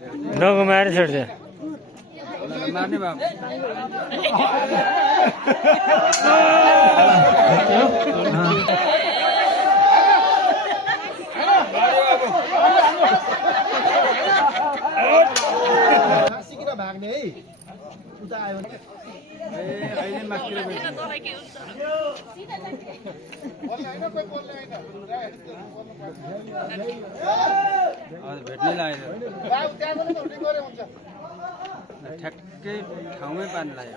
नगुमाएर छोड्छ मार्ने बाबु भाग्ने है उता आयो भने अहिले मास्तिर भेट्नै लाग्यो ठ्याक्कै ठाउँमै पार्नु लाग्यो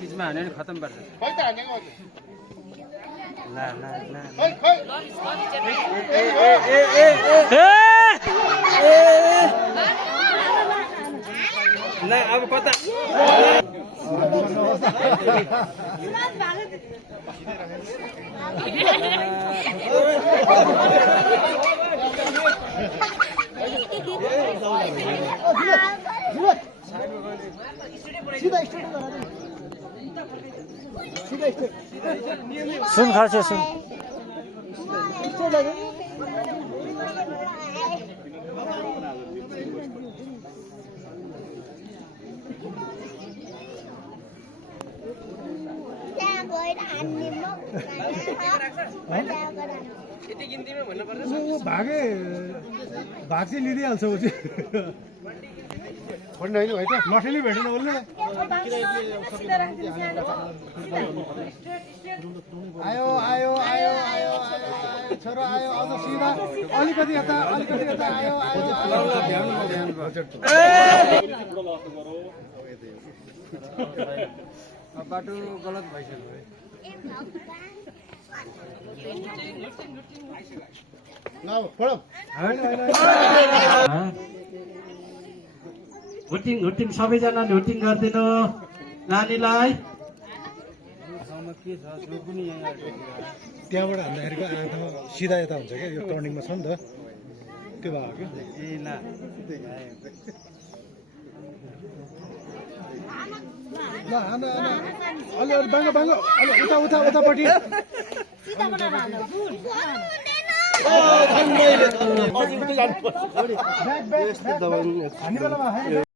बिचमा हान्यो भने खतम पार्छ ला ला ला ला अब कता सुन खान्छ सुन भागे भाग चाहिँ लिइदिइहाल्छ ऊ चाहिँ भन्नु होइन है त नठेली भेटेन उसले आयो आयो आयो आयो छोरो आयो अझ सिधा अलिकति यता आयो आयो बाटो गलत भइसक्यो हुटिङ सबैजना हुटिङ गरिदिनु नानीलाई त्यहाँबाट हान्दाखेरिको आँखा सिधा यता हुन्छ क्या यो टर्निङमा छ नि त त्यो भएको कि ए ला ल हान अलि अलि बाङ्गो बाङ्गो अलि उता उतापट्टि हान्ने बेलामा